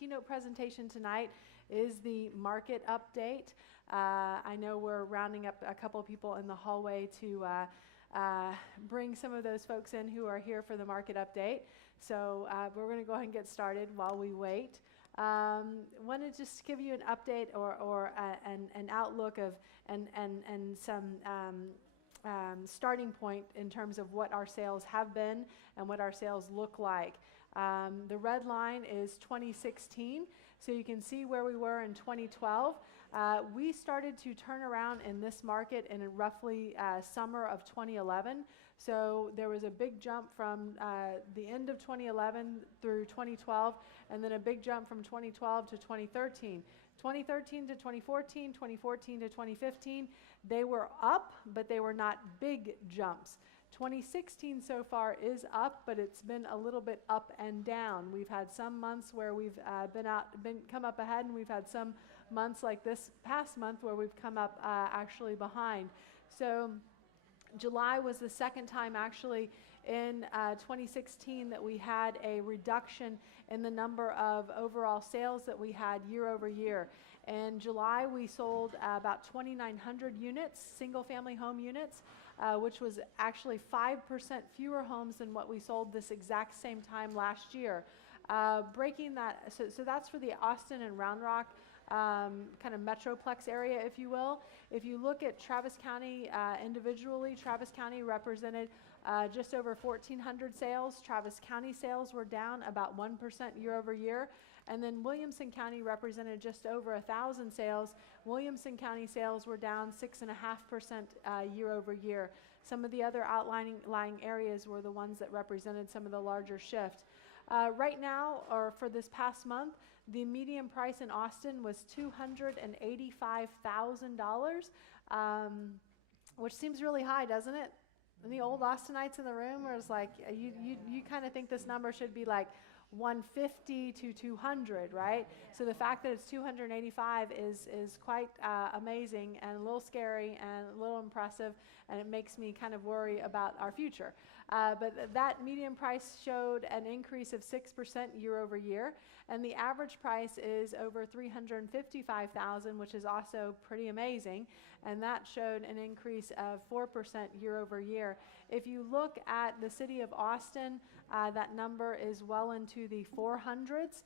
keynote presentation tonight is the market update. I know we're rounding up a couple people in the hallway to bring some of those folks in who are here for the market update. So we're going to go ahead and get started while we wait. Want to just give you an update or an outlook of and some starting point in terms of what our sales have been and what our sales look like. The red line is 2016, so you can see where we were in 2012. We started to turn around in this market in roughly summer of 2011. So there was a big jump from the end of 2011 through 2012, and then a big jump from 2012 to 2013. 2013 to 2014, 2014 to 2015, they were up, but they were not big jumps. 2016 so far is up, but it's been a little bit up and down. We've had some months where we've come up ahead, and we've had some months like this past month where we've come up actually behind. So July was the second time actually in 2016 that we had a reduction in the number of overall sales that we had year over year. In July we sold about 2,900 units, single family home units, which was actually 5% fewer homes than what we sold this exact same time last year. Breaking that, so that's for the Austin and Round Rock kind of metroplex area, if you will. If you look at Travis County individually, Travis County represented just over 1,400 sales. Travis County sales were down about 1% year over year. And then Williamson County represented just over 1,000 sales. Williamson County sales were down 6.5% year over year. Some of the other outlying areas were the ones that represented some of the larger shift. Right now, or for this past month, the median price in Austin was $285,000, which seems really high, doesn't it? And the old Austinites in the room are like, you kind of think this number should be like 150 to 200, right? So the fact that it's 285 is quite amazing and a little scary and a little impressive, and it makes me kind of worry about our future. But that median price showed an increase of 6% year over year, and the average price is over $355,000, which is also pretty amazing, and that showed an increase of 4% year over year. If you look at the city of Austin, that number is well into the 400s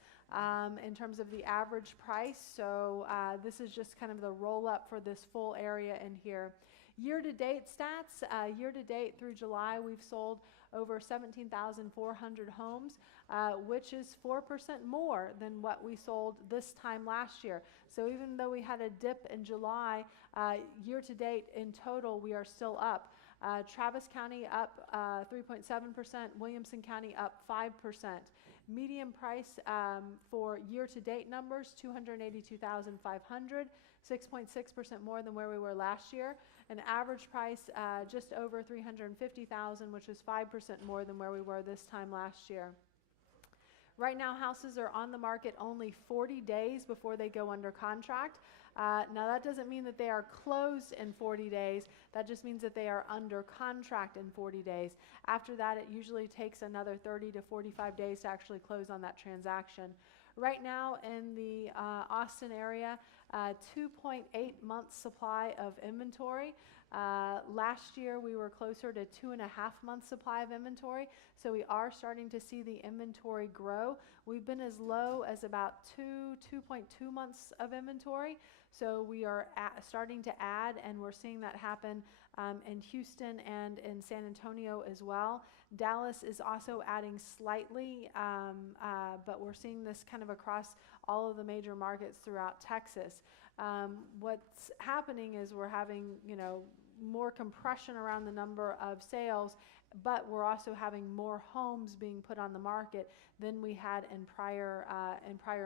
in terms of the average price. So this is just kind of the roll up for this full area in here. Year-to-date stats, year-to-date through July, we've sold over 17,400 homes, which is 4% more than what we sold this time last year. So even though we had a dip in July, year-to-date in total, we are still up. Travis County up 3.7%, Williamson County up 5%. Median price for year-to-date numbers, $282,500, 6.6% more than where we were last year. An average price just over $350,000, which is 5% more than where we were this time last year. Right now, houses are on the market only 40 days before they go under contract. Now, that doesn't mean that they are closed in 40 days. That just means that they are under contract in 40 days. After that, it usually takes another 30 to 45 days to actually close on that transaction. Right now in the Austin area, 2.8 months supply of inventory. Last year we were closer to 2.5 months supply of inventory, so we are starting to see the inventory grow. We've been as low as about 2.2 months of inventory, so we are starting to add, and we're seeing that happen in Houston and in San Antonio as well. Dallas is also adding slightly, but we're seeing this kind of across all of the major markets throughout Texas. What's happening is we're having, more compression around the number of sales, but we're also having more homes being put on the market than we had in prior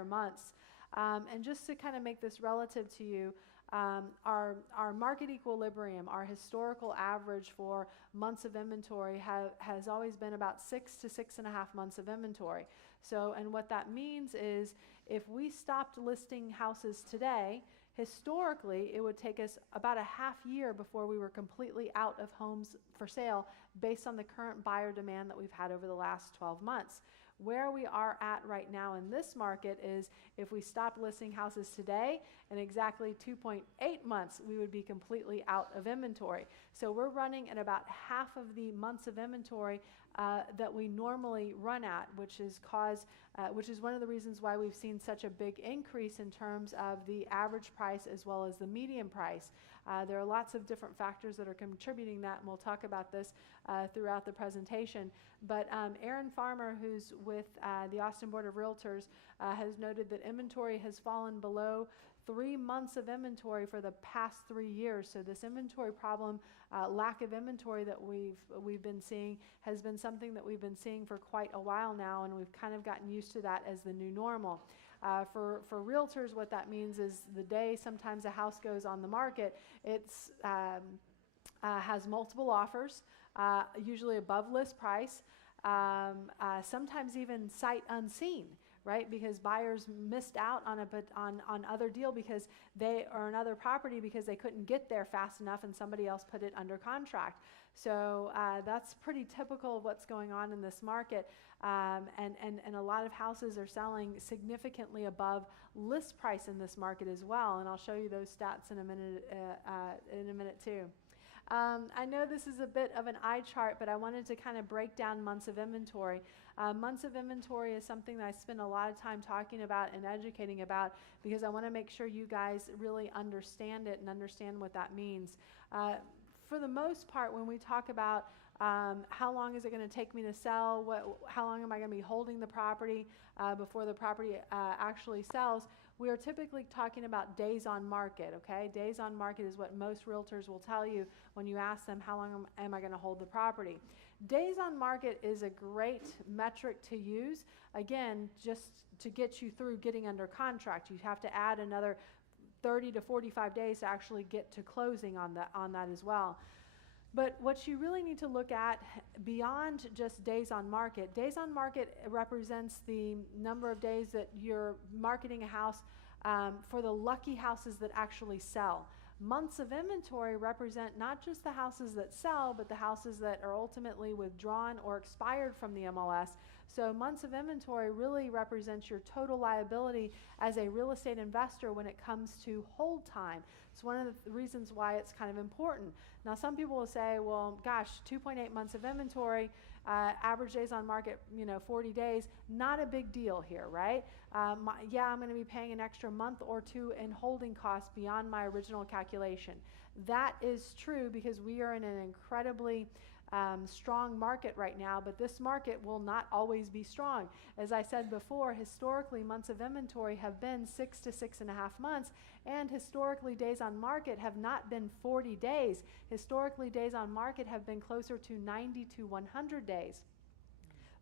months. And just to kind of make this relative to you, our market equilibrium, our historical average for months of inventory has always been about 6 to 6.5 months of inventory. So, and what that means is if we stopped listing houses today, historically, it would take us about a half year before we were completely out of homes for sale based on the current buyer demand that we've had over the last 12 months. Where we are at right now in this market is if we stopped listing houses today, in exactly 2.8 months, we would be completely out of inventory. So we're running at about half of the months of inventory that we normally run at, which is one of the reasons why we've seen such a big increase in terms of the average price as well as the median price. There are lots of different factors that are contributing that, and we'll talk about this throughout the presentation. But Aaron Farmer, who's with the Austin Board of Realtors, has noted that inventory has fallen below 3 months of inventory for the past 3 years. So this inventory problem, lack of inventory that we've been seeing, has been something that we've been seeing for quite a while now, and we've kind of gotten used to that as the new normal. For realtors, what that means is the day sometimes a house goes on the market, it's has multiple offers, usually above list price, sometimes even sight unseen, right? Because buyers missed out on other deal because they or another property because they couldn't get there fast enough and somebody else put it under contract. So that's pretty typical of what's going on in this market, and a lot of houses are selling significantly above list price in this market as well. And I'll show you those stats in a minute too. I know this is a bit of an eye chart, but I wanted to kind of break down months of inventory. Months of inventory is something that I spend a lot of time talking about and educating about because I want to make sure you guys really understand it and understand what that means. For the most part, when we talk about how long is it going to take me to sell, how long am I going to be holding the property before the property actually sells, we are typically talking about days on market, okay? Days on market is what most realtors will tell you when you ask them how long am I going to hold the property. Days on market is a great metric to use, again, just to get you through getting under contract. You have to add another 30 to 45 days to actually get to closing on that as well. But what you really need to look at beyond just days on market represents the number of days that you're marketing a house for the lucky houses that actually sell. Months of inventory represent not just the houses that sell, but the houses that are ultimately withdrawn or expired from the MLS. So months of inventory really represents your total liability as a real estate investor when it comes to hold time. It's one of the reasons why it's kind of important. Now, some people will say, well, gosh, 2.8 months of inventory, average days on market, 40 days, not a big deal here, right? Yeah, I'm going to be paying an extra month or two in holding costs beyond my original calculation. That is true because we are in an incredibly strong market right now, but this market will not always be strong. As I said before, historically months of inventory have been 6 to 6.5 months, and historically days on market have not been 40 days. Historically days on market have been closer to 90 to 100 days.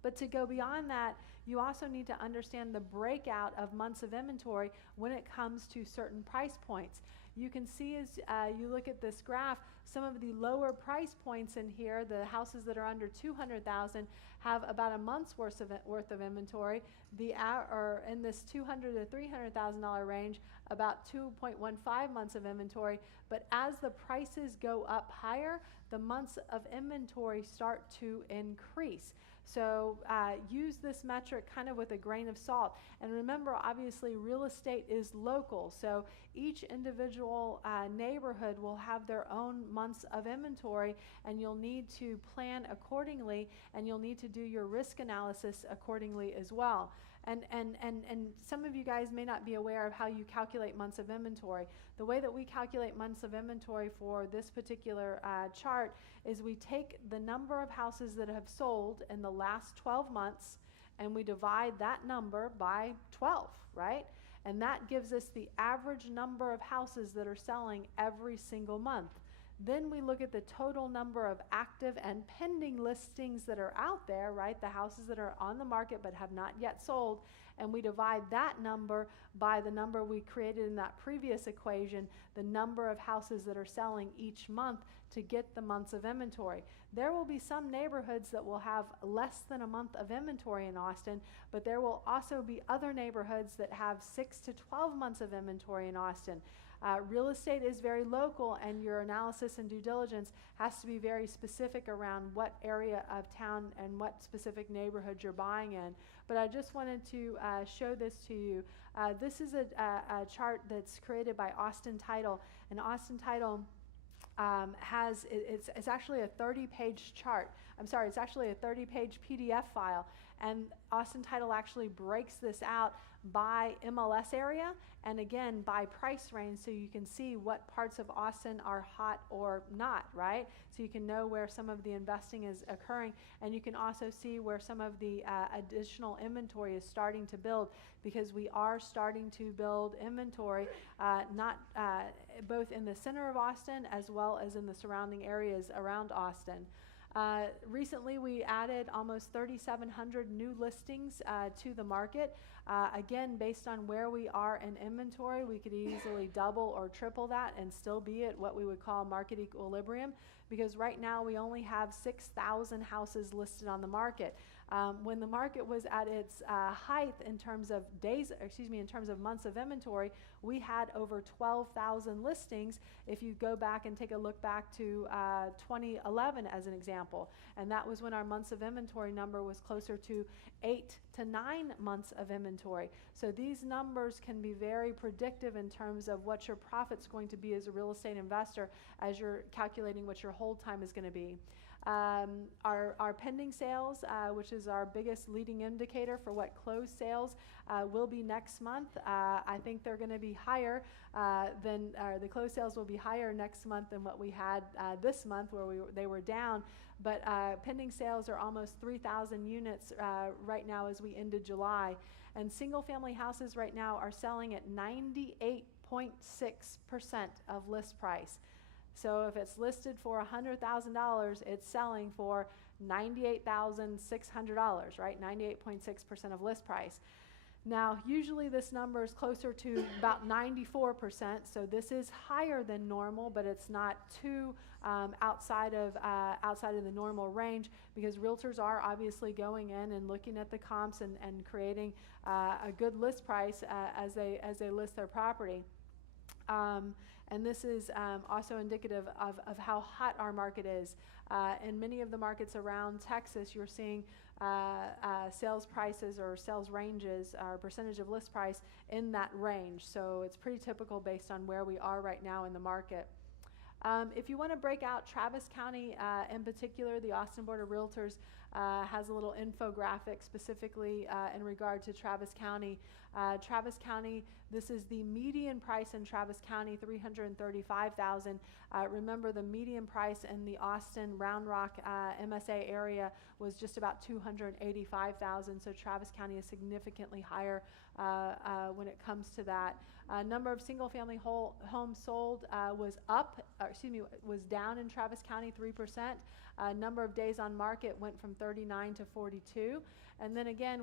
But to go beyond that, you also need to understand the breakout of months of inventory when it comes to certain price points. You can see as you look at this graph, some of the lower price points in here, the houses that are under $200,000 have about a month's worth of inventory. Or in this $200,000 to $300,000 range, about 2.15 months of inventory. But as the prices go up higher, the months of inventory start to increase. So use this metric kind of with a grain of salt. And remember, obviously, real estate is local. So each individual neighborhood will have their own months of inventory, and you'll need to plan accordingly, and you'll need to do your risk analysis accordingly as well. And some of you guys may not be aware of how you calculate months of inventory. The way that we calculate months of inventory for this particular chart is we take the number of houses that have sold in the last 12 months and we divide that number by 12, right? And that gives us the average number of houses that are selling every single month. Then we look at the total number of active and pending listings that are out there, right? The houses that are on the market but have not yet sold, and we divide that number by the number we created in that previous equation, the number of houses that are selling each month to get the months of inventory. There will be some neighborhoods that will have less than a month of inventory in Austin, but there will also be other neighborhoods that have 6 to 12 months of inventory in Austin. Real estate is very local, and your analysis and due diligence has to be very specific around what area of town and what specific neighborhood you're buying in. But I just wanted to show this to you. This is a chart that's created by Austin Title, and Austin Title it's actually a 30-page chart. I'm sorry, it's actually a 30-page PDF file, and Austin Title actually breaks this out by MLS area and again by price range, so you can see what parts of Austin are hot or not, right? So you can know where some of the investing is occurring, and you can also see where some of the additional inventory is starting to build, because we are starting to build inventory both in the center of Austin as well as in the surrounding areas around Austin. Recently, we added almost 3,700 new listings to the market. Again, based on where we are in inventory, we could easily double or triple that and still be at what we would call market equilibrium, because right now we only have 6,000 houses listed on the market. When the market was at its height in terms of in terms of months of inventory, we had over 12,000 listings if you go back and take a look back to 2011 as an example. And that was when our months of inventory number was closer to 8 to 9 months of inventory. So these numbers can be very predictive in terms of what your profit's going to be as a real estate investor as you're calculating what your hold time is going to be. Our pending sales, which is our biggest leading indicator for what closed sales will be next month. I think they're going to be higher the closed sales will be higher next month than what we had this month, where they were down. But pending sales are almost 3,000 units right now as we ended July. And single-family houses right now are selling at 98.6% of list price. So if it's listed for $100,000, it's selling for $98,600, right? 98.6% of list price. Now, usually this number is closer to about 94%, so this is higher than normal, but it's not too outside of the normal range, because realtors are obviously going in and looking at the comps and creating a good list price as they list their property. And this is also indicative of how hot our market is. In many of the markets around Texas, you're seeing sales prices or sales ranges or percentage of list price in that range. So it's pretty typical based on where we are right now in the market. If you want to break out Travis County in particular, the Austin Board of Realtors has a little infographic specifically in regard to Travis County. Travis County, this is the median price in Travis County, $335,000. Remember, the median price in the Austin, Round Rock MSA area was just about $285,000. So Travis County is significantly higher when it comes to that. Number of single-family homes sold was down in Travis County 3%. Number of days on market went from 39 to 42. And then again,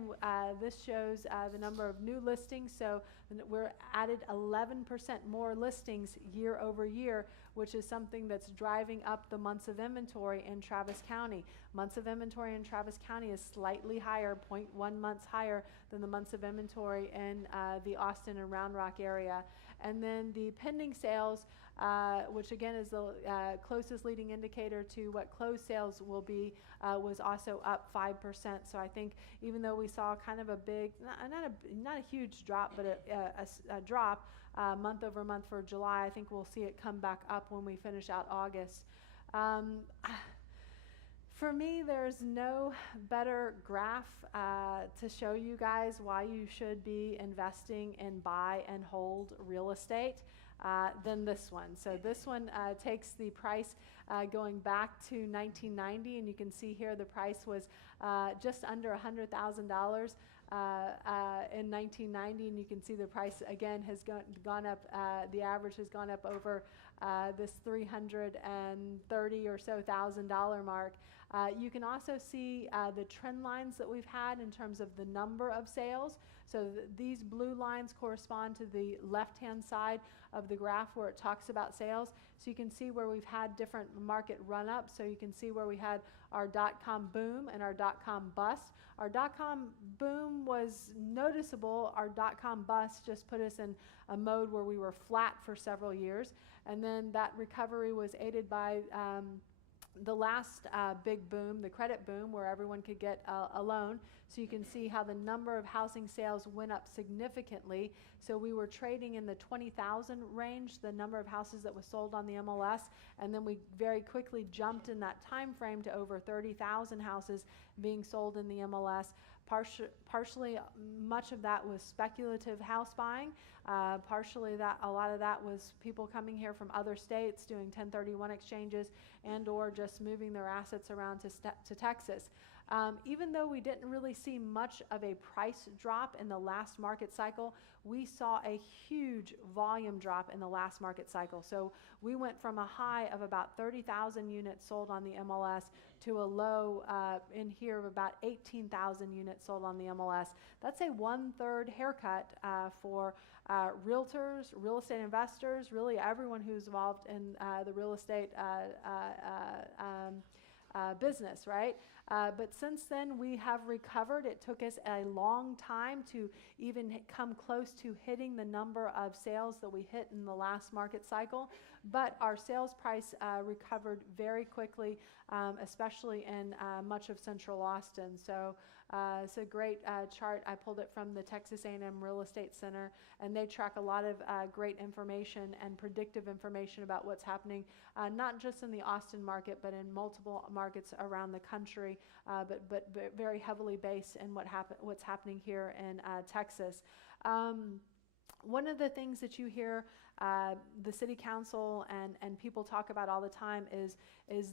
this shows the number of new listings. So we're added 11% more listings year over year, which is something that's driving up the months of inventory in Travis County. Months of inventory in Travis County is slightly higher, 0.1 months higher than the months of inventory in the Austin and Round Rock area. And then the pending sales, which again is the closest leading indicator to what closed sales will be, was also up 5%. So I think even though we saw kind of a big, not a huge drop, but a drop month over month for July, I think we'll see it come back up when we finish out August. For me, there's no better graph to show you guys why you should be investing in buy and hold real estate than this one. So this one takes the price going back to 1990, and you can see here the price was just under $100,000 in 1990, and you can see the price again has gone up. The average has gone up over this $330,000 or so mark. You can also see the trend lines that we've had in terms of the number of sales. So these blue lines correspond to the left-hand side of the graph where it talks about sales. So you can see where we've had different market run-ups. So you can see where we had our dot-com boom and our dot-com bust. Our dot-com boom was noticeable. Our dot-com bust just put us in a mode where we were flat for several years. And then that recovery was aided by the last big boom, the credit boom, where everyone could get a loan. So you can see how the number of housing sales went up significantly. So we were trading in the 20,000 range, the number of houses that was sold on the MLS, and then we very quickly jumped in that time frame to over 30,000 houses being sold in the MLS. Partially, much of that was speculative house buying. Partially, a lot of that was people coming here from other states doing 1031 exchanges and or just moving their assets around to Texas. Even though we didn't really see much of a price drop in the last market cycle, we saw a huge volume drop in the last market cycle. So we went from a high of about 30,000 units sold on the MLS to a low in here of about 18,000 units sold on the MLS. That's a 1/3 haircut for realtors, real estate investors, really everyone who's involved in the real estate business, right? But since then, we have recovered. It took us a long time to even come close to hitting the number of sales that we hit in the last market cycle. But our sales price recovered very quickly, especially in much of Central Austin. So it's a great chart. I pulled it from the Texas A&M Real Estate Center, and they track a lot of great information and predictive information about what's happening, not just in the Austin market, but in multiple markets around the country, but very heavily based in what's happening here in Texas. One of the things that you hear the city council and people talk about all the time is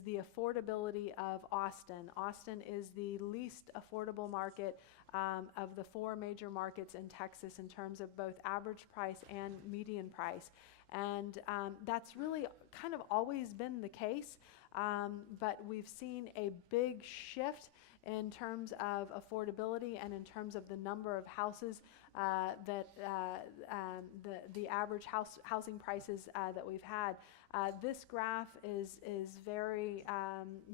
the affordability of Austin. Austin is the least affordable market of the 4 major markets in Texas in terms of both average price and median price. And that's really kind of always been the case, but we've seen a big shift in terms of affordability and in terms of the number of houses that the average housing prices that we've had. This graph is very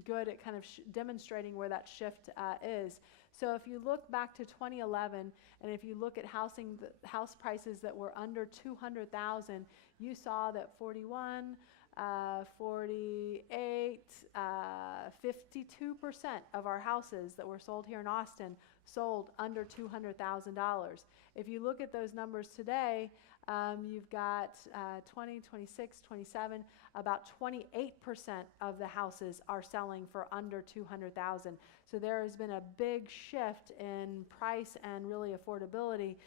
good at kind of demonstrating where that shift is. So if you look back to 2011, and if you look at house prices that were under 200,000, you saw that 41, 48, 52% of our houses that were sold here in Austin sold under $200,000. If you look at those numbers today, you've got 20, 26, 27, about 28% of the houses are selling for under $200,000. So there has been a big shift in price and really affordability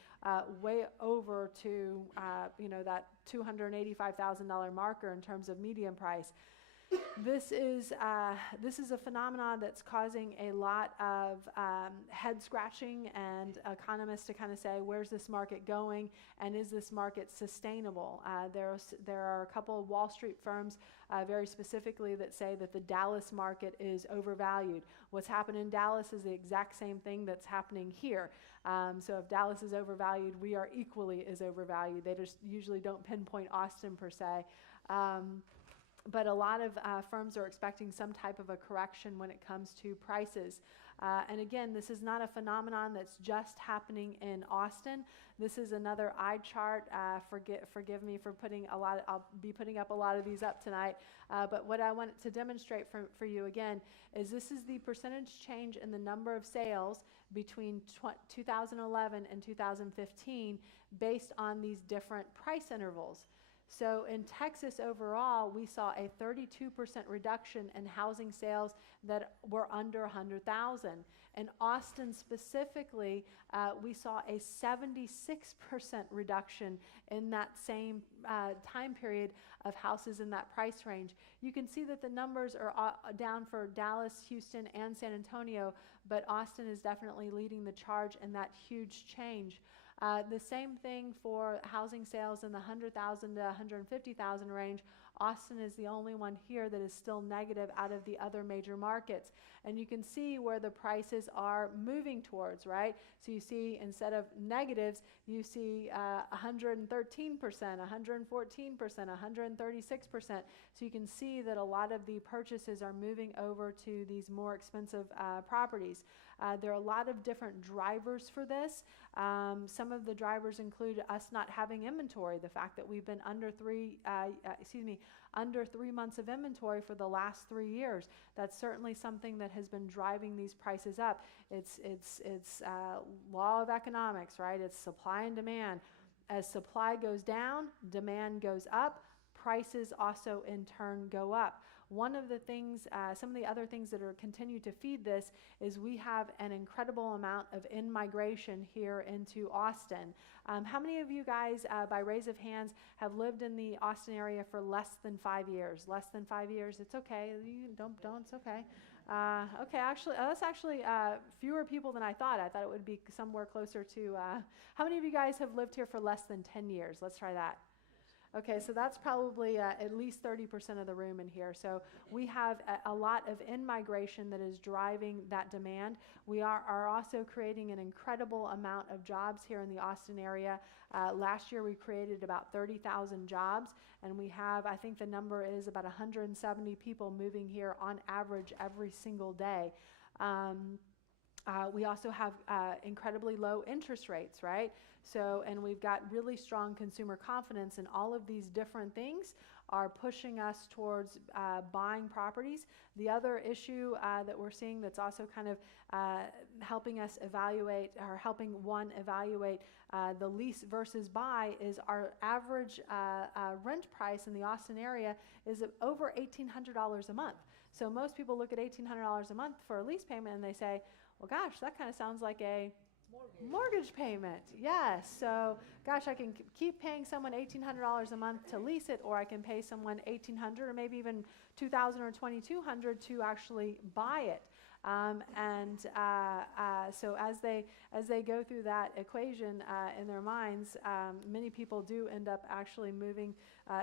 way over to that $285,000 marker in terms of median price. This is a phenomenon that's causing a lot of head scratching and economists to kind of say, where's this market going and is this market sustainable? There are a couple of Wall Street firms very specifically that say that the Dallas market is overvalued. What's happened in Dallas is the exact same thing that's happening here. So if Dallas is overvalued, we are equally as overvalued. They just usually don't pinpoint Austin per se. But a lot of firms are expecting some type of a correction when it comes to prices. And again, this is not a phenomenon that's just happening in Austin. This is another eye chart. Forgive me for I'll be putting up a lot of these up tonight. But what I want to demonstrate for you again is this is the percentage change in the number of sales between 2011 and 2015 based on these different price intervals. So in Texas overall, we saw a 32% reduction in housing sales that were under 100,000. In Austin specifically, we saw a 76% reduction in that same time period of houses in that price range. You can see that the numbers are down for Dallas, Houston, and San Antonio, but Austin is definitely leading the charge in that huge change. The same thing for housing sales in the 100,000 to 150,000 range. Austin is the only one here that is still negative out of the other major markets. And you can see where the prices are moving towards, right? So you see instead of negatives, you see 113%, 114%, 136%. So you can see that a lot of the purchases are moving over to these more expensive properties. There are a lot of different drivers for this. Some of the drivers include us not having inventory, the fact that we've been under 3 months of inventory for the last 3 years. That's certainly something that has been driving these prices up. It's law of economics, right? It's supply and demand. As supply goes down, demand goes up. Prices also in turn go up. One of the things, some of the other things that are continue to feed this is we have an incredible amount of in-migration here into Austin. How many of you guys, by raise of hands, have lived in the Austin area for less than 5 years? Less than 5 years, it's okay. You don't, it's okay. Okay, actually, that's actually fewer people than I thought. I thought it would be somewhere closer to, how many of you guys have lived here for less than 10 years? Let's try that. Okay, so that's probably at least 30% of the room in here. So we have a lot of in-migration that is driving that demand. We are also creating an incredible amount of jobs here in the Austin area. Last year we created about 30,000 jobs, and we have, I think the number is about 170 people moving here on average every single day. We also have incredibly low interest rates, right? So, and we've got really strong consumer confidence, and all of these different things are pushing us towards buying properties. The other issue that we're seeing that's also kind of helping us evaluate, or helping one evaluate the lease versus buy, is our average rent price in the Austin area is over $1,800 a month. So most people look at $1,800 a month for a lease payment and they say, well, gosh, that kind of sounds like a mortgage payment. Yes. So, gosh, I can keep paying someone $1,800 a month to lease it, or I can pay someone $1,800 or maybe even $2,000 or $2,200 to actually buy it. So as they go through that equation in their minds, many people do end up actually moving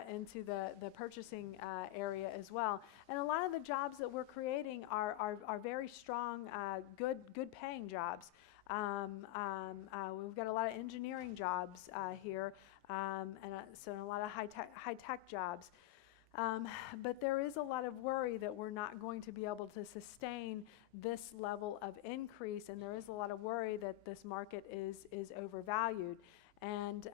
into the purchasing area as well. And a lot of the jobs that we're creating are very strong, good paying jobs. We've got a lot of engineering jobs here, so a lot of high tech jobs. But there is a lot of worry that we're not going to be able to sustain this level of increase, and there is a lot of worry that this market is overvalued. And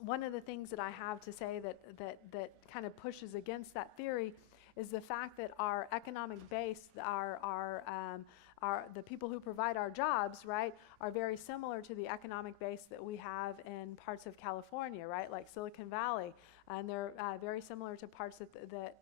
one of the things that I have to say that kind of pushes against that theory is the fact that our economic base, the people who provide our jobs, right, are very similar to the economic base that we have in parts of California, right, like Silicon Valley, and they're very similar to parts of the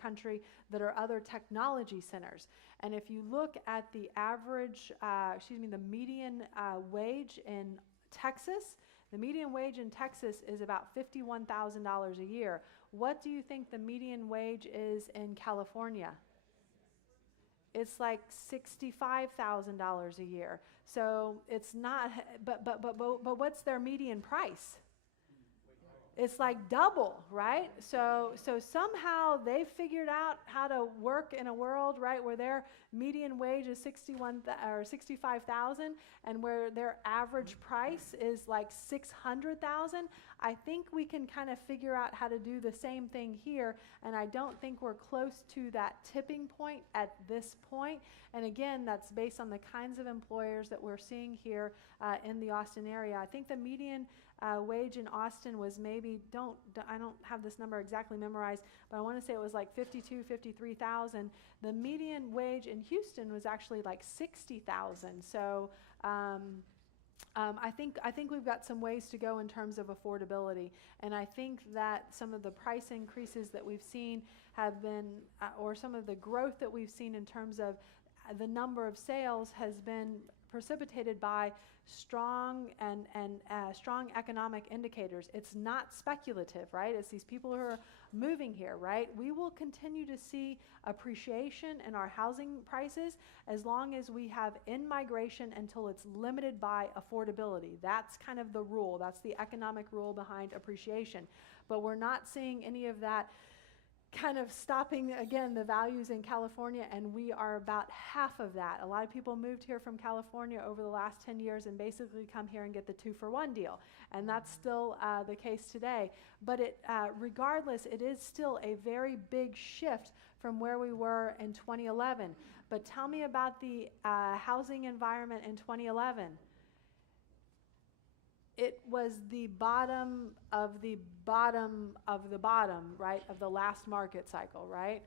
country that are other technology centers. And if you look at the average, the median wage in Texas, the median wage in Texas is about $51,000 a year. What do you think the median wage is in California? It's like $65,000 a year. So it's not, but what's their median price? It's like double, right? So somehow they figured out how to work in a world, right, where their median wage is $65,000 and where their average price is like $600,000. I think we can kind of figure out how to do the same thing here, and I don't think we're close to that tipping point at this point. And again, that's based on the kinds of employers that we're seeing here in the Austin area. I think the median wage in Austin was maybe, I don't have this number exactly memorized, but I want to say it was like $53,000. The median wage in Houston was actually like $60,000. So I think we've got some ways to go in terms of affordability, and I think that some of the price increases that we've seen have been, or some of the growth that we've seen in terms of the number of sales has been precipitated by strong strong economic indicators. It's not speculative, right? It's these people who are moving here, right? We will continue to see appreciation in our housing prices as long as we have in-migration until it's limited by affordability. That's kind of the rule. That's the economic rule behind appreciation. But we're not seeing any of that kind of stopping, again, the values in California, and we are about half of that. A lot of people moved here from California over the last 10 years and basically come here and get the 2-for-1 deal, and that's still the case today. But regardless, it is still a very big shift from where we were in 2011. But tell me about the housing environment in 2011. It was the bottom of the bottom of the bottom, right, of the last market cycle, right?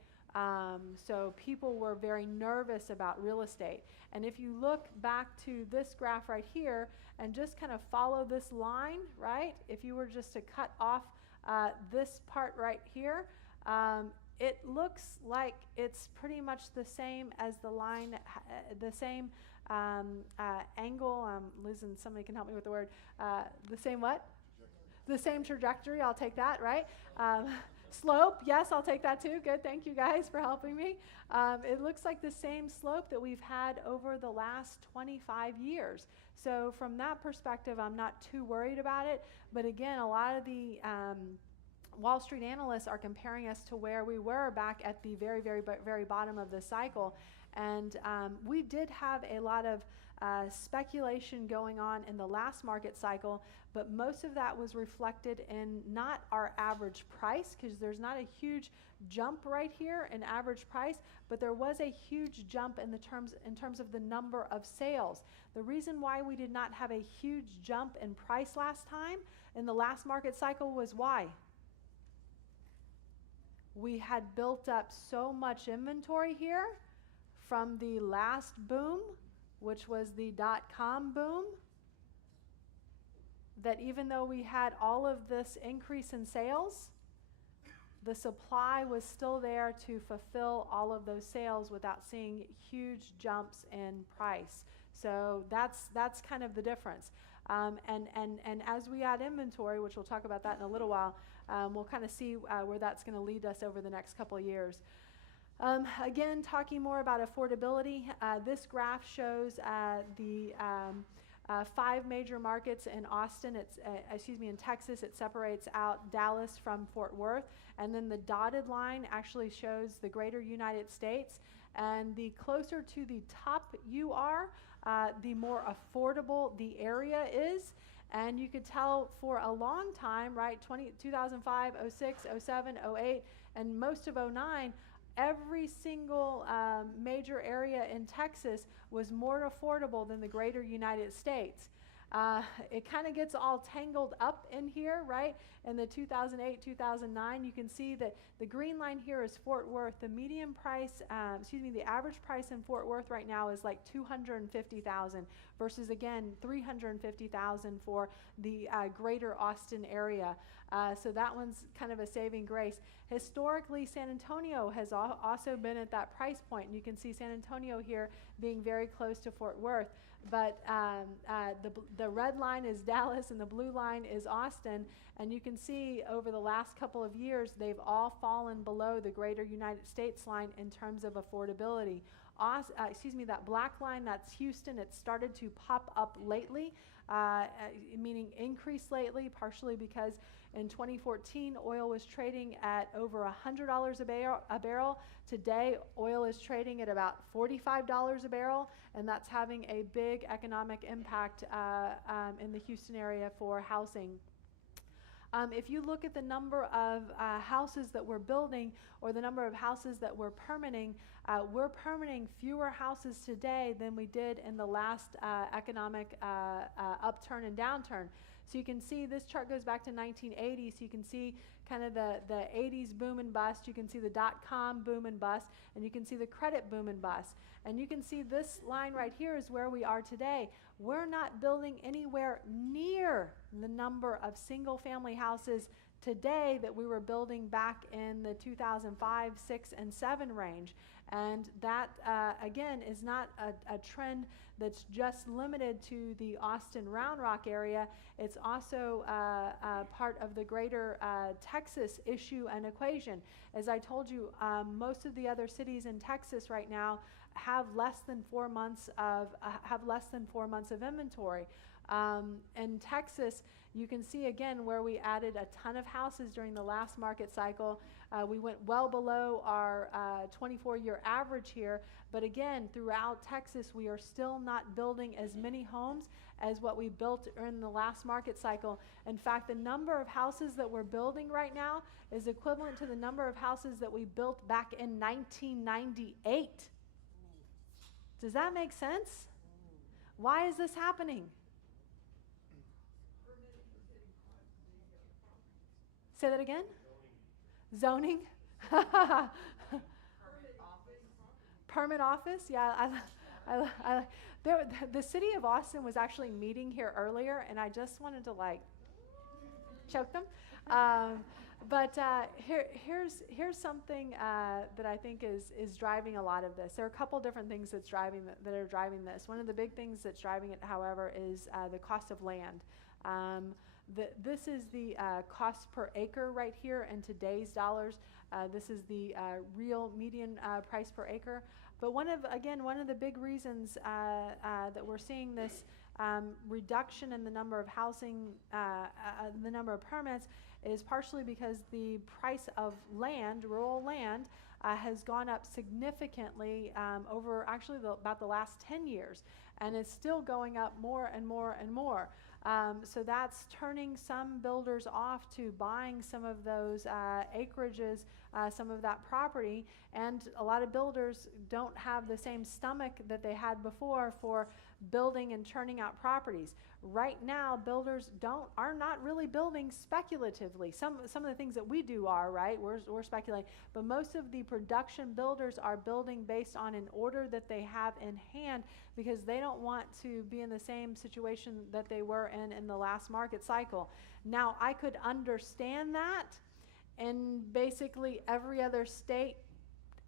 So people were very nervous about real estate. And if you look back to this graph right here and just kind of follow this line, right, if you were just to cut off this part right here, it looks like it's pretty much the same as the line, the same angle. Listen, somebody can help me with the word. The same what? The same trajectory. I'll take that, right? Slope. Yes, I'll take that too. Good. Thank you guys for helping me. It looks like the same slope that we've had over the last 25 years. So from that perspective, I'm not too worried about it. But again, a lot of the Wall Street analysts are comparing us to where we were back at the very, very, very bottom of the cycle. And we did have a lot of speculation going on in the last market cycle, but most of that was reflected in not our average price, because there's not a huge jump right here in average price, but there was a huge jump in terms of the number of sales. The reason why we did not have a huge jump in price last time in the last market cycle was why? We had built up so much inventory here from the last boom, which was the dot-com boom, that even though we had all of this increase in sales, the supply was still there to fulfill all of those sales without seeing huge jumps in price. So that's kind of the difference. And as we add inventory, which we'll talk about that in a little while, we'll kind of see where that's going to lead us over the next couple of years. Again, talking more about affordability, this graph shows the 5 major markets in Austin. In Texas. It separates out Dallas from Fort Worth, and then the dotted line actually shows the greater United States. And the closer to the top you are, the more affordable the area is. And you could tell for a long time, right, 2005, 06, 07, 08, and most of 09, every single major area in Texas was more affordable than the greater United States. It kind of gets all tangled up in here, right? In the 2008, 2009, you can see that the green line here is Fort Worth. The median price, the average price in Fort Worth right now is like $250,000 versus, again, $350,000 for the greater Austin area. So that one's kind of a saving grace. Historically, San Antonio has also been at that price point, and you can see San Antonio here being very close to Fort Worth. But the red line is Dallas and the blue line is Austin, and you can see over the last couple of years they've all fallen below the greater United States line in terms of affordability. That black line, that's Houston. It's started to pop up lately, meaning increase lately, partially because in 2014 oil was trading at over $100 a barrel. Today oil is trading at about $45 a barrel, and that's having a big economic impact in the Houston area for housing. If you look at the number of houses that we're building or the number of houses that we're permitting fewer houses today than we did in the last economic upturn and downturn. So you can see this chart goes back to 1980, so you can see kind of the 80s boom and bust. You can see the dot-com boom and bust, and you can see the credit boom and bust. And you can see this line right here is where we are today. We're not building anywhere near the number of single-family houses today that we were building back in the 2005, 6, and 7 range. And that, again, is not a trend that's just limited to the Austin Round Rock area. It's also part of the greater Texas issue and equation. As I told you, most of the other cities in Texas right now have less than 4 months of inventory. In Texas, you can see again where we added a ton of houses during the last market cycle. We went well below our 24-year average here, but again, throughout Texas, we are still not building as many homes as what we built in the last market cycle. In fact, the number of houses that we're building right now is equivalent to the number of houses that we built back in 1998. Does that make sense? Why is this happening? Say that again? Zoning? Permit office? Yeah, the city of Austin was actually meeting here earlier, and I just wanted to choke them. But here's something that I think is driving a lot of this. There are a couple different things that are driving this. One of the big things that's driving it, however, is the cost of land. This is the cost per acre right here in today's dollars. This is the real median price per acre. But one of the big reasons that we're seeing this reduction in the number of housing, the number of permits, is partially because the price of land, rural land, has gone up significantly over actually about the last 10 years, and it's still going up more and more and more. So that's turning some builders off to buying some of those acreages, some of that property, and a lot of builders don't have the same stomach that they had before for building and churning out properties. Right now, builders are not really building speculatively. Some of the things that we do are, right? We're speculating, but most of the production builders are building based on an order that they have in hand, because they don't want to be in the same situation that they were in the last market cycle. Now, I could understand that in basically every other state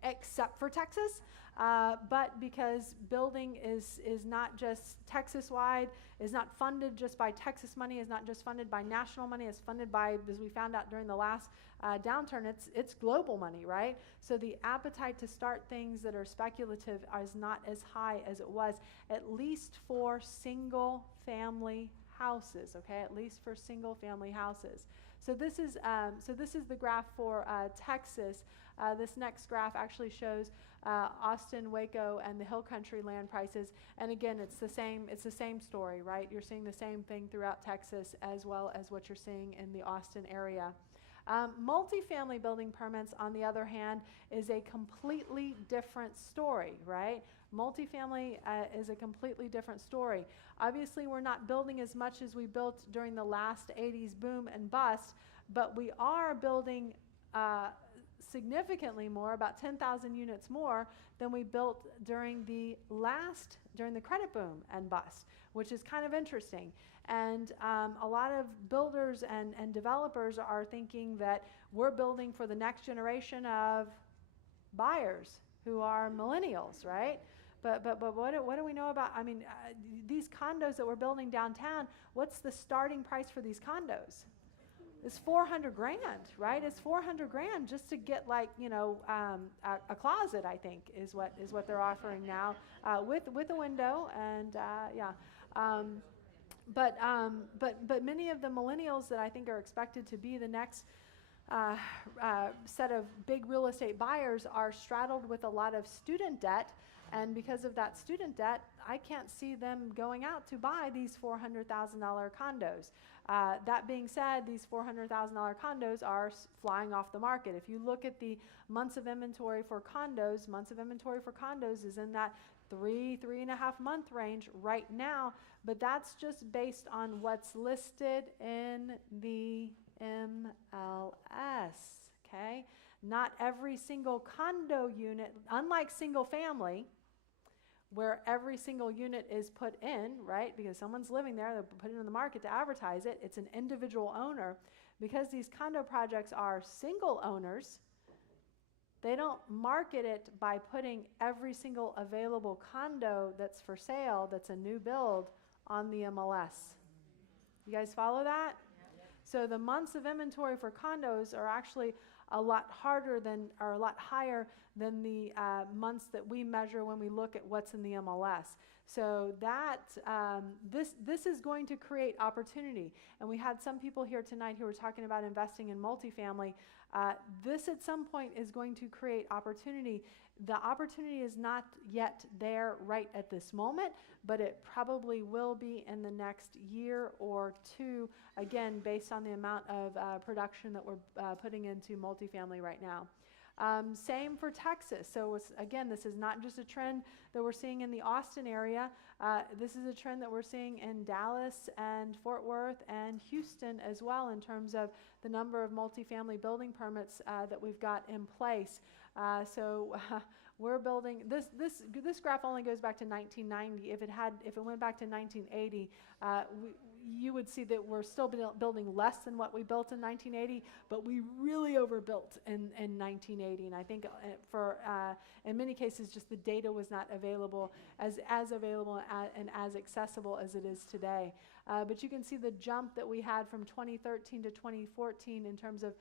except for Texas, but because building is not just Texas-wide, is not funded just by Texas money, is not just funded by national money, it's funded by, as we found out during the last downturn, it's global money, right? So the appetite to start things that are speculative is not as high as it was, at least for single-family houses, okay? At least for single-family houses. So this is the graph for Texas. This next graph actually shows Austin, Waco, and the Hill Country land prices. And again, it's the same story, right? You're seeing the same thing throughout Texas as well as what you're seeing in the Austin area. Multifamily building permits, on the other hand, is a completely different story, right? Multifamily is a completely different story. Obviously, we're not building as much as we built during the last 80s boom and bust, but we are building significantly more, about 10,000 units more than we built during the credit boom and bust, which is kind of interesting. And a lot of builders and developers are thinking that we're building for the next generation of buyers who are millennials, right? But what do we know about, these condos that we're building downtown, what's the starting price for these condos? It's $400,000, right? It's $400,000 just to get a closet, I think, is what they're offering now, with a window, and yeah. But many of the millennials that I think are expected to be the next set of big real estate buyers are straddled with a lot of student debt, and because of that student debt, I can't see them going out to buy these $400,000 condos. That being said, these $400,000 condos are flying off the market. If you look at the months of inventory for condos, is in that 3.5 month range right now, but that's just based on what's listed in the MLS, okay? Not every single condo unit, unlike single family, where every single unit is put in, right? Because someone's living there, they're putting it in the market to advertise it. It's an individual owner. Because these condo projects are single owners, they don't market it by putting every single available condo that's for sale, that's a new build, on the MLS. You guys follow that? So the months of inventory for condos are actually a lot harder than, or a lot higher than the months that we measure when we look at what's in the MLS. So that, this is going to create opportunity. And we had some people here tonight who were talking about investing in multifamily. This at some point is going to create opportunity. The opportunity is not yet there right at this moment, but it probably will be in the next year or two, again, based on the amount of production that we're putting into multifamily right now. Same for Texas. So again, this is not just a trend that we're seeing in the Austin area. This is a trend that we're seeing in Dallas and Fort Worth and Houston as well, in terms of the number of multifamily building permits that we've got in place. We're building this graph only goes back to 1990. If it went back to 1980, you would see that we're still building less than what we built in 1980, but we really overbuilt in 1980. And I think in many cases, just the data was not available as available and as accessible as it is today. But you can see the jump that we had from 2013 to 2014 in terms of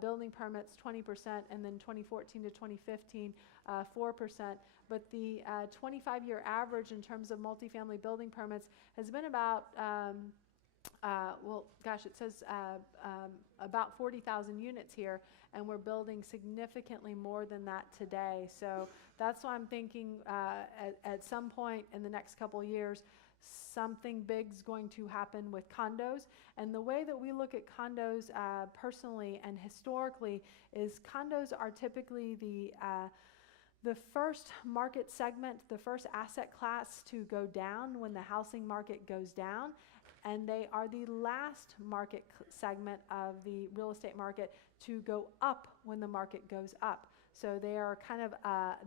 building permits, 20%, and then 2014 to 2015, 4%. But the 25-year average in terms of multifamily building permits has been about, it says about 40,000 units here, and we're building significantly more than that today. So that's why I'm thinking at some point in the next couple of years, something big's going to happen with condos. And the way that we look at condos personally and historically is condos are typically the first market segment, the first asset class to go down when the housing market goes down, and they are the last market segment of the real estate market to go up when the market goes up. So they are kind of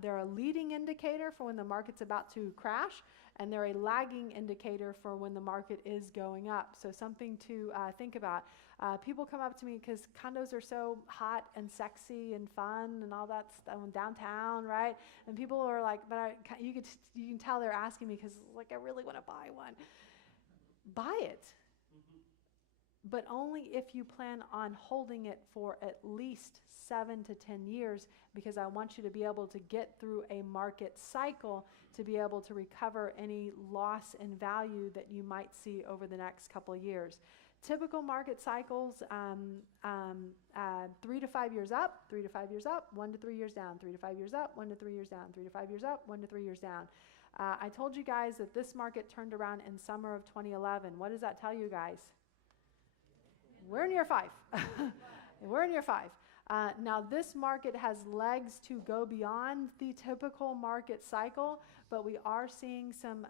they're a leading indicator for when the market's about to crash, and they're a lagging indicator for when the market is going up. So something to think about. People come up to me because condos are so hot and sexy and fun and all that stuff downtown, right? And people are like, but you can tell they're asking me because like I really want to buy one. Buy it, but only if you plan on holding it for at least 7 to 10 years, because I want you to be able to get through a market cycle to be able to recover any loss in value that you might see over the next couple of years. Typical market cycles, 3 to 5 years up, 3 to 5 years up, 1 to 3 years down, 3 to 5 years up, 1 to 3 years down, 3 to 5 years up, 1 to 3 years down. I told you guys that this market turned around in summer of 2011. What does that tell you guys? We're in year 5. We're in year 5. Now this market has legs to go beyond the typical market cycle, but we are seeing some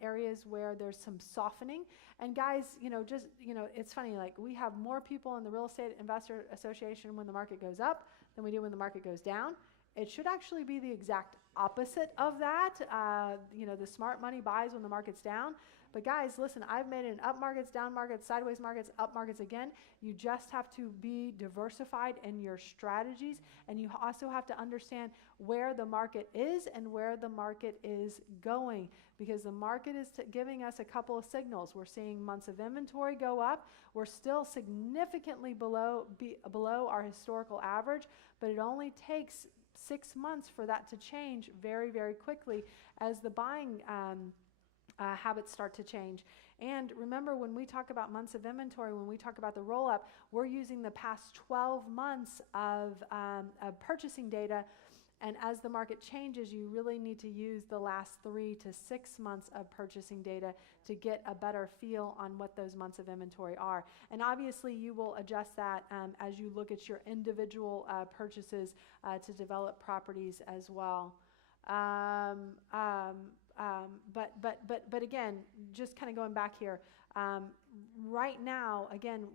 areas where there's some softening. And guys, it's funny, like we have more people in the Real Estate Investor Association when the market goes up than we do when the market goes down. It should actually be the exact opposite of that. The smart money buys when the market's down. But guys, listen, I've made it in up markets, down markets, sideways markets, up markets again. You just have to be diversified in your strategies, and you also have to understand where the market is and where the market is going, because the market is giving us a couple of signals. We're seeing months of inventory go up. We're still significantly below our historical average, but it only takes 6 months for that to change very, very quickly as the buying habits start to change. And remember, when we talk about months of inventory, when we talk about the roll-up, we're using the past 12 months of purchasing data. And as the market changes, you really need to use the last 3 to 6 months of purchasing data to get a better feel on what those months of inventory are. And obviously, you will adjust that as you look at your individual purchases to develop properties as well. But again, just kind of going back here, right now, again,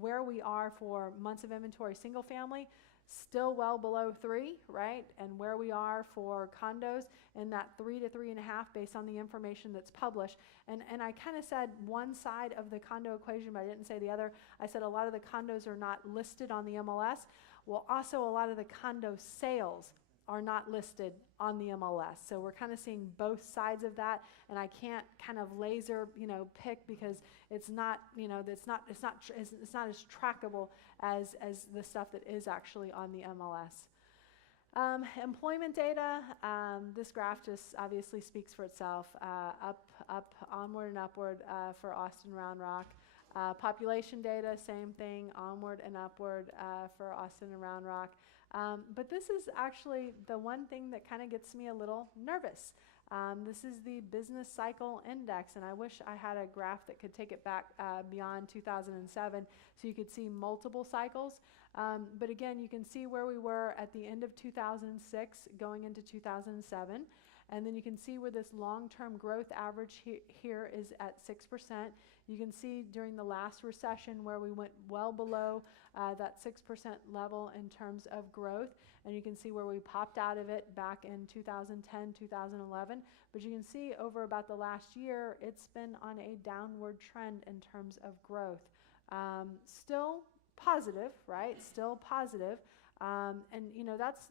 where we are for months of inventory, single family, still well below 3, right? And where we are for condos in that 3 to 3.5 based on the information that's published. And I kind of said one side of the condo equation, but I didn't say the other. I said a lot of the condos are not listed on the MLS. Well, also a lot of the condo sales are not listed on the MLS. So we're kind of seeing both sides of that, and I can't kind of laser, pick because it's not, it's not as trackable as the stuff that is actually on the MLS. Employment data, this graph just obviously speaks for itself, up, onward and upward for Austin Round Rock. Population data, same thing, onward and upward for Austin and Round Rock. But this is actually the one thing that kind of gets me a little nervous. This is the business cycle index, and I wish I had a graph that could take it back beyond 2007 so you could see multiple cycles. But again, you can see where we were at the end of 2006 going into 2007. And then you can see where this long-term growth average here is at 6%. You can see during the last recession where we went well below that 6% level in terms of growth. And you can see where we popped out of it back in 2010, 2011. But you can see over about the last year, it's been on a downward trend in terms of growth. Still positive, right? Still positive. And, that's,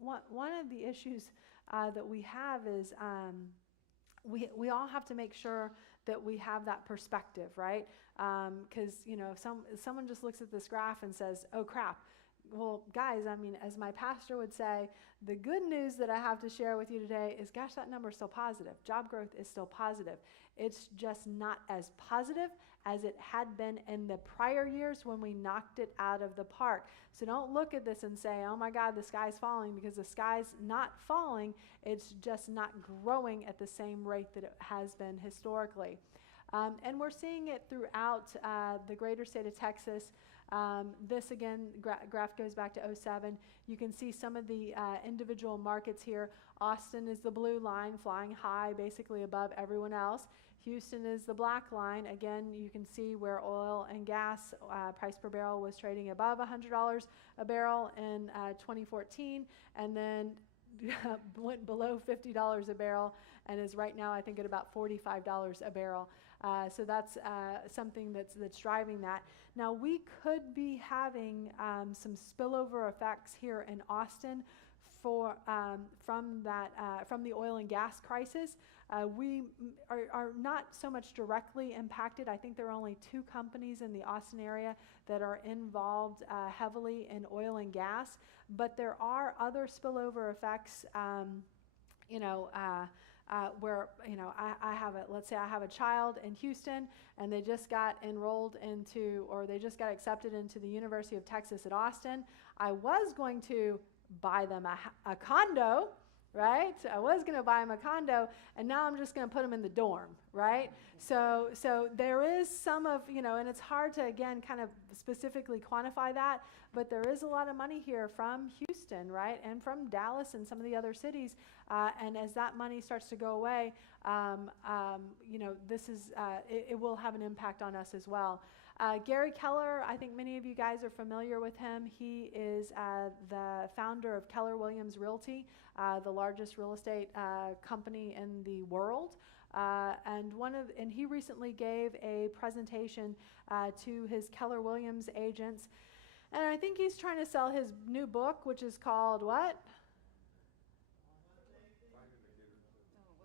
one of the issues that we have is we all have to make sure that we have that perspective, right? Because, if someone just looks at this graph and says, oh, crap. Well, guys, as my pastor would say, the good news that I have to share with you today is, gosh, that number is still positive. Job growth is still positive. It's just not as positive as it had been in the prior years when we knocked it out of the park. So don't look at this and say, oh my God, the sky's falling, because the sky's not falling. It's just not growing at the same rate that it has been historically. And we're seeing it throughout the greater state of Texas. This again, graph goes back to 2007. You can see some of the individual markets here. Austin is the blue line, flying high, basically above everyone else. Houston is the black line. Again, you can see where oil and gas price per barrel was trading above $100 a barrel in 2014, and then went below $50 a barrel, and is right now, I think, at about $45 a barrel. So that's something that's driving that. Now, we could be having some spillover effects here in Austin from the oil and gas crisis. We are not so much directly impacted. I think there are only 2 companies in the Austin area that are involved heavily in oil and gas, but there are other spillover effects. Where let's say I have a child in Houston and they just got enrolled into, or they just got accepted into the University of Texas at Austin. I was going to buy them a condo, right? I was going to buy them a condo, and now I'm just going to put them in the dorm, right? So there is some of, and it's hard to, again, kind of specifically quantify that, but there is a lot of money here from Houston, right, and from Dallas and some of the other cities, and as that money starts to go away, this is, it will have an impact on us as well. Gary Keller, I think many of you guys are familiar with him. He is the founder of Keller Williams Realty, the largest real estate company in the world. And he recently gave a presentation to his Keller Williams agents. And I think he's trying to sell his new book, which is called what?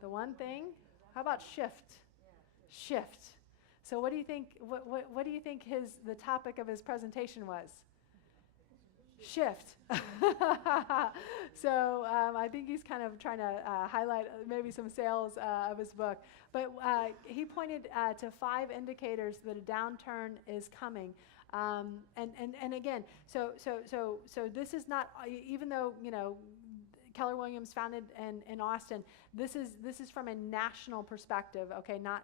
The One Thing? How about Shift? Shift. So what do you think? What do you think the topic of his presentation was? Shift. So I think he's kind of trying to highlight maybe some sales of his book. But he pointed to 5 indicators that a downturn is coming. And again, so this is not, even though Keller Williams founded in Austin, this is from a national perspective, okay, not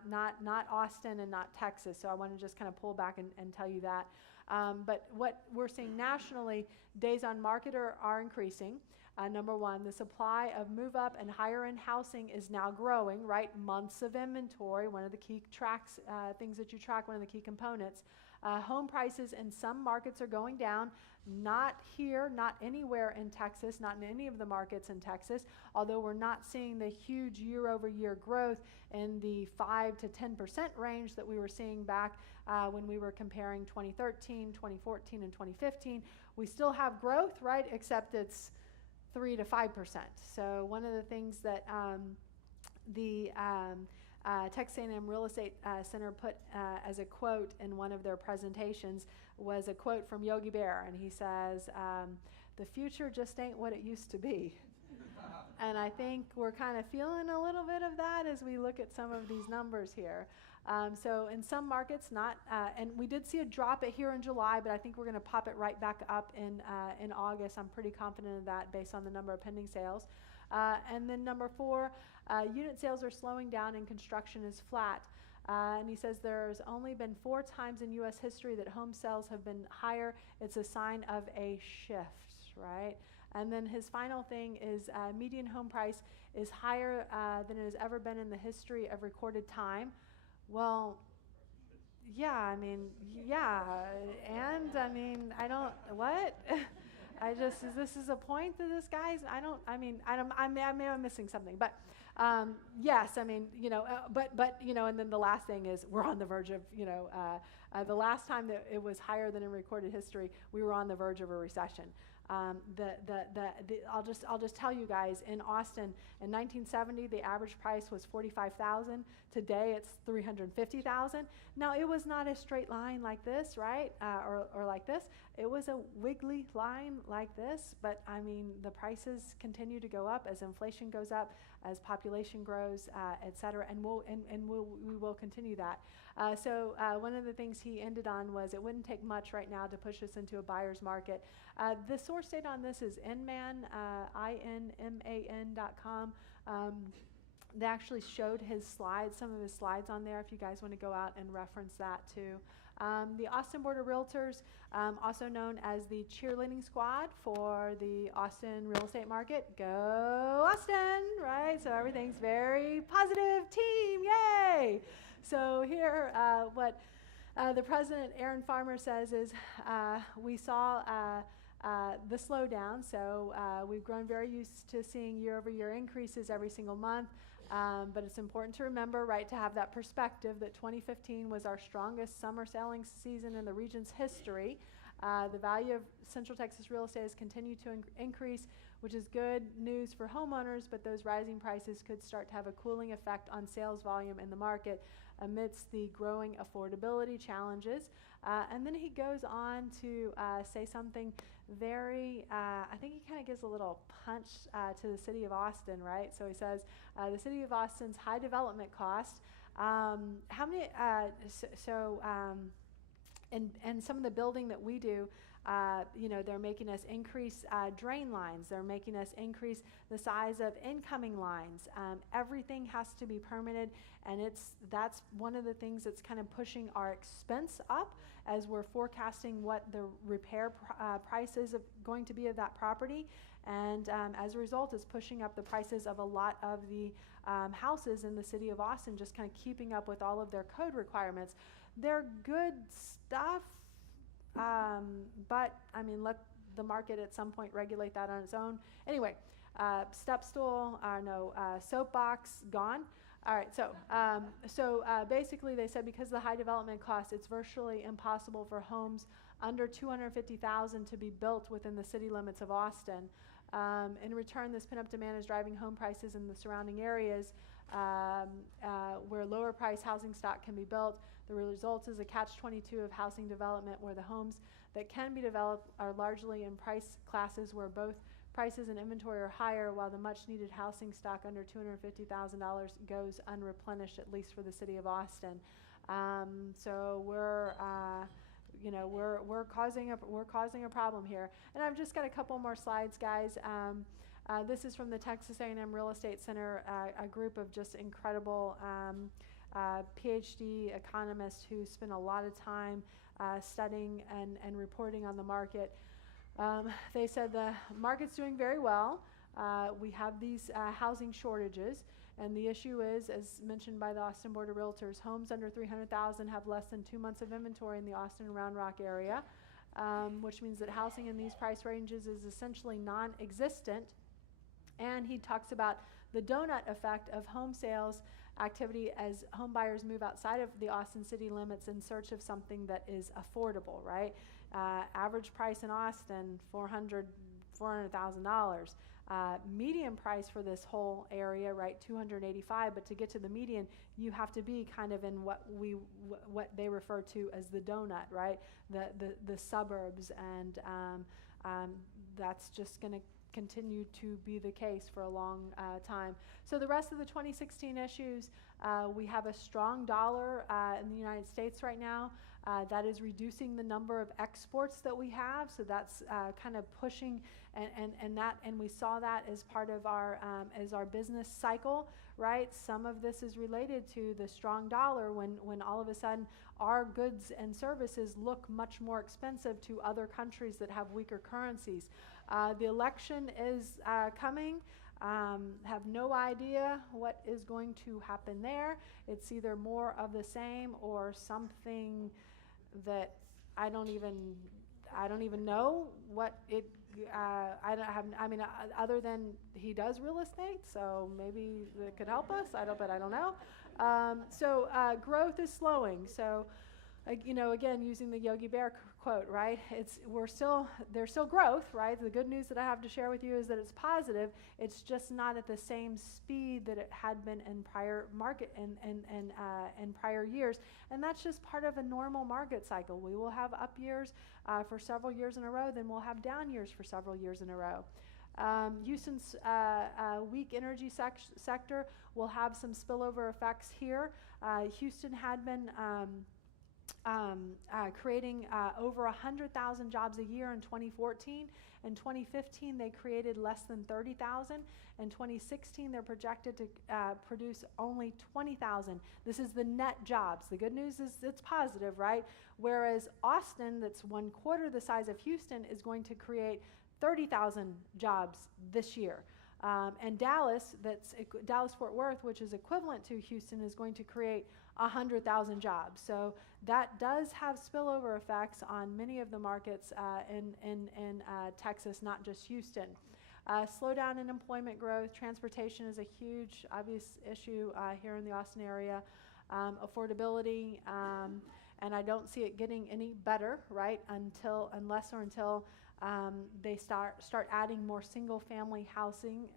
Austin and not Texas. So I want to just kind of pull back and tell you that. But what we're seeing nationally, days on market are increasing. Number one, the supply of move-up and higher-end housing is now growing, right? Months of inventory, one of the key things that you track, one of the key components. Home prices in some markets are going down, not here, not anywhere in Texas, not in any of the markets in Texas, although we're not seeing the huge year-over-year growth in the 5 to 10% range that we were seeing back when we were comparing 2013, 2014, and 2015. We still have growth, right, except it's 3 to 5%. So one of the things that the Texas A&M Real Estate Center put as a quote in one of their presentations was a quote from Yogi Bear, and he says, "The future just ain't what it used to be." And I think we're kind of feeling a little bit of that as we look at some of these numbers here. So in some markets, and we did see a drop here in July, but I think we're going to pop it right back up in August. I'm pretty confident of that based on the number of pending sales. And then number 4, unit sales are slowing down and construction is flat. And he says there's only been 4 times in U.S. history that home sales have been higher. It's a sign of a shift, right? And then his final thing is median home price is higher than it has ever been in the history of recorded time. Well, yeah, I mean, yeah, and I mean, I don't, what? This is a point to this, guys? I may be missing something, but yes, I mean, but and then the last thing is we're on the verge of, the last time that it was higher than in recorded history, we were on the verge of a recession. I'll just tell you guys, in Austin in 1970 the average price was $45,000. Today it's $350,000. Now it was not a straight line like this, right? Or like this. It was a wiggly line like this, but I mean the prices continue to go up as inflation goes up, as population grows, et cetera, and we will continue that. So one of the things he ended on was it wouldn't take much right now to push us into a buyer's market. The source date on this is Inman, INMAN.com. They actually showed his slides, some of his slides on there if you guys want to go out and reference that too. The Austin Board of Realtors, also known as the cheerleading squad for the Austin real estate market. Go Austin, right? So everything's very positive team, yay! So here, what the president, Aaron Farmer, says is we saw the slowdown. So we've grown very used to seeing year-over-year increases every single month. But it's important to remember, right, to have that perspective that 2015 was our strongest summer selling season in the region's history. The value of Central Texas real estate has continued to increase, which is good news for homeowners, but those rising prices could start to have a cooling effect on sales volume in the market amidst the growing affordability challenges. And then he goes on to say something very, I think he kind of gives a little punch to the city of Austin, right? So he says, the city of Austin's high development cost, and some of the building that we do, they're making us increase drain lines. They're making us increase the size of incoming lines. Everything has to be permitted, and that's one of the things that's kind of pushing our expense up as we're forecasting what the repair price is going to be of that property. And as a result, it's pushing up the prices of a lot of the houses in the city of Austin, just kind of keeping up with all of their code requirements. They're good stuff, but I mean, let the market at some point regulate that on its own. Anyway, step stool, soapbox, gone. All right, so basically they said because of the high development costs, it's virtually impossible for homes under $250,000 to be built within the city limits of Austin. In return, this pent-up demand is driving home prices in the surrounding areas where lower price housing stock can be built. The result is a catch-22 of housing development where the homes that can be developed are largely in price classes where both prices and inventory are higher, while the much-needed housing stock under $250,000 goes unreplenished, at least for the city of Austin. So we're causing a problem here. And I've just got a couple more slides, guys. This is from the Texas A&M Real Estate Center, a group of just incredible PhD economists who spend a lot of time studying and reporting on the market. They said the market's doing very well. We have these housing shortages, and the issue is, as mentioned by the Austin Board of Realtors, homes under $300,000 have less than 2 months of inventory in the Austin and Round Rock area, which means that housing in these price ranges is essentially non-existent. And he talks about the donut effect of home sales activity as home buyers move outside of the Austin city limits in search of something that is affordable, right? Average price in Austin, $400,000. median price for this whole area, right, 285. But to get to the median, you have to be kind of in what they refer to as the donut, right, the suburbs, and that's just going to continue to be the case for a long time. So the rest of the 2016 issues, we have a strong dollar in the United States right now. That is reducing the number of exports that we have, so that's kind of pushing, and we saw that as part of our as our business cycle, right? Some of this is related to the strong dollar when all of a sudden our goods and services look much more expensive to other countries that have weaker currencies. The election is coming. Have no idea what is going to happen there. It's either more of the same or something that I don't even know what it. I mean, other than he does real estate, so maybe it could help us. I don't know. So growth is slowing. So, again, using the Yogi Bear quote, right? There's still growth, right? The good news that I have to share with you is that it's positive. It's just not at the same speed that it had been in prior in prior years, and that's just part of a normal market cycle. We will have up years for several years in a row, then we'll have down years for several years in a row. Houston's weak energy sector will have some spillover effects here. Houston had been creating over 100,000 jobs a year in 2014. In 2015, they created less than 30,000. In 2016, they're projected to produce only 20,000. This is the net jobs. The good news is it's positive, right? Whereas Austin, that's 1/4 the size of Houston, is going to create 30,000 jobs this year. And Dallas, Dallas-Fort Worth, which is equivalent to Houston, is going to create 100,000 jobs. So that does have spillover effects on many of the markets in Texas, not just Houston. Slowdown in employment growth. Transportation is a huge, obvious issue here in the Austin area. Affordability, and I don't see it getting any better, right, unless they start adding more single-family housing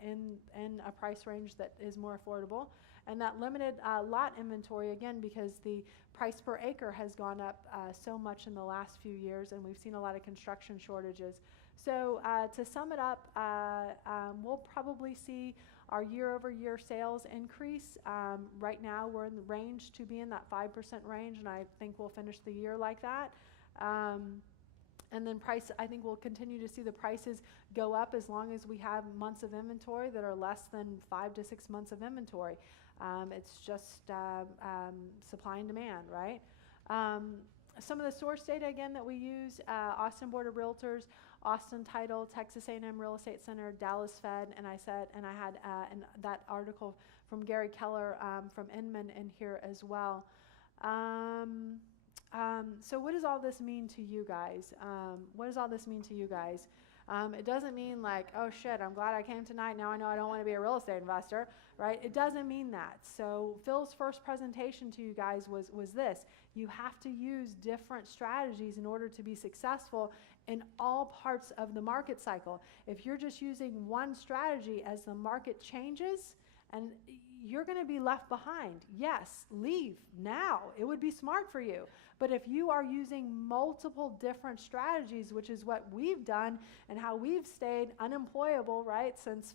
in a price range that is more affordable. And that limited lot inventory, again, because the price per acre has gone up so much in the last few years, and we've seen a lot of construction shortages. So to sum it up, we'll probably see our year-over-year sales increase. Right now, we're in the range to be in that 5% range, and I think we'll finish the year like that. And then price, I think we'll continue to see the prices go up as long as we have months of inventory that are less than 5 to 6 months of inventory. It's just supply and demand, right? Some of the source data, again, that we use, Austin Board of Realtors, Austin Title, Texas A&M Real Estate Center, Dallas Fed, and I had that article from Gary Keller from Inman in here as well. So what does all this mean to you guys? What does all this mean to you guys? It doesn't mean like, oh shit, I'm glad I came tonight, now I know I don't want to be a real estate investor, right? It doesn't mean that. So Phil's first presentation to you guys was this. You have to use different strategies in order to be successful in all parts of the market cycle. If you're just using one strategy as the market changes, and you're going to be left behind. Yes, leave now. It would be smart for you. But if you are using multiple different strategies, which is what we've done and how we've stayed unemployable, right, since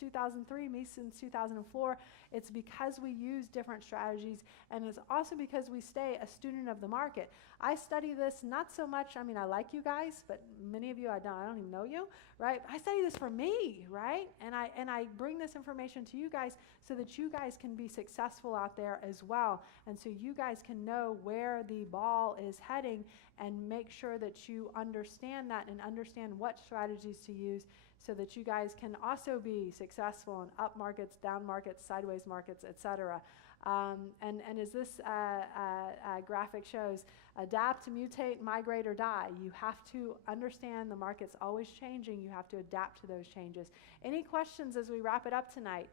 2003, me since 2004, it's because we use different strategies, and it's also because we stay a student of the market. I study this not so much, I mean, I like you guys, but many of you I don't even know you, right? I study this for me, right? And I bring this information to you guys so that you guys can be successful out there as well, and so you guys can know where the ball is heading and make sure that you understand that and understand what strategies to use so that you guys can also be successful in up markets, down markets, sideways markets, etc. And as this graphic shows, adapt, mutate, migrate, or die. You have to understand the market's always changing. You have to adapt to those changes. Any questions as we wrap it up tonight?